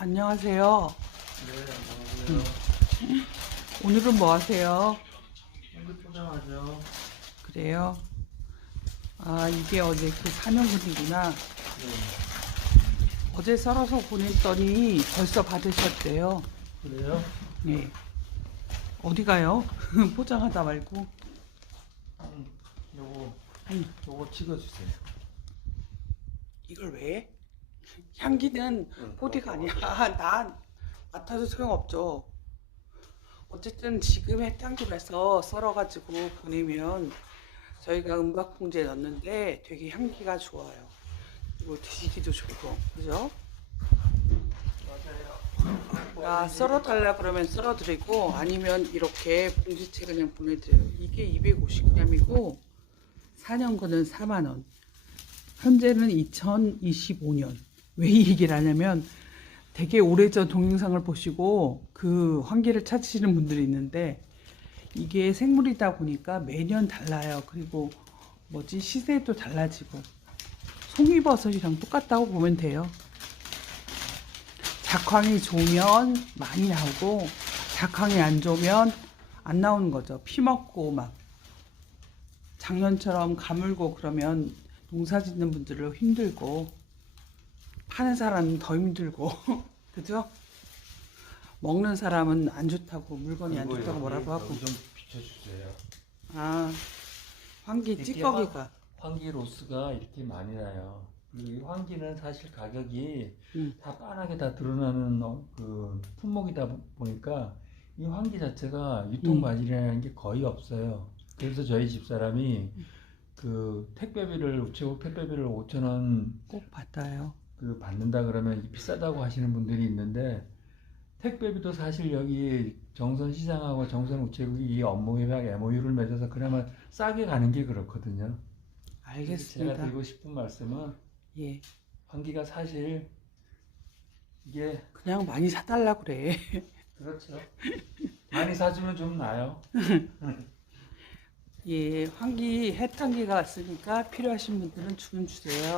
안녕하세요. 네, 안녕하세요. 오늘은 뭐 하세요? 포장하죠. 그래요? 아, 이게 어제 그 사명분이구나. 네. 어제 썰어서 보냈더니 벌써 받으셨대요. 그래요? 네. 어디 가요? 포장하다 말고. 음, 요거, 음. 요거 찍어주세요. 이걸 왜? 향기는 응, 포디가 그거 아니야. 난 맡아도 소용없죠. 어쨌든 지금 해탕집에서 썰어가지고 보내면 저희가 은박봉지에 넣는데 되게 향기가 좋아요. 그리고 드시기도 좋고, 그죠? 맞아요. 아, 썰어 달라 그러면 썰어 드리고 아니면 이렇게 봉지채 그냥 보내드려요. 이게 250g이고 4년근은 4만 원. 현재는 2025년. 왜 이 얘기를 하냐면 되게 오래전 동영상을 보시고 그 환기를 찾으시는 분들이 있는데 이게 생물이다 보니까 매년 달라요. 그리고 뭐지 시세도 달라지고 송이버섯이랑 똑같다고 보면 돼요. 작황이 좋으면 많이 나오고 작황이 안 좋으면 안 나오는 거죠. 피 먹고 막 작년처럼 가물고 그러면 농사 짓는 분들은 힘들고 파는 사람은 더 힘들고 그죠? 먹는 사람은 안 좋다고 물건이 안 좋다고 여기, 뭐라고 하고 좀 비춰주세요. 아 환기 이게 찌꺼기가 환기 로스가 이렇게 많이 나요. 그리고 이 환기는 사실 가격이 음. 다 빤하게 다 드러나는 어, 그 품목이다 보- 보니까 이 환기 자체가 유통 음. 마진이라는 게 거의 없어요. 그래서 저희 집 사람이 그 택배비를 우체국 택배비를 5천 원 꼭 받아요. 그 받는다 그러면 비싸다고 하시는 분들이 있는데 택배비도 사실 여기 정선 시장하고 정선 우체국이 이 업무 협약 MOU를 맺어서 그나마 싸게 가는 게 그렇거든요. 그래서 제가 알겠습니다. 드리고 싶은 말씀은 예, 환기가 사실 이게 그냥 많이 사달라 그래. 그렇죠. 많이 사주면 좀 나요. 예, 환기 해탄기가 왔으니까 필요하신 분들은 주문 주세요.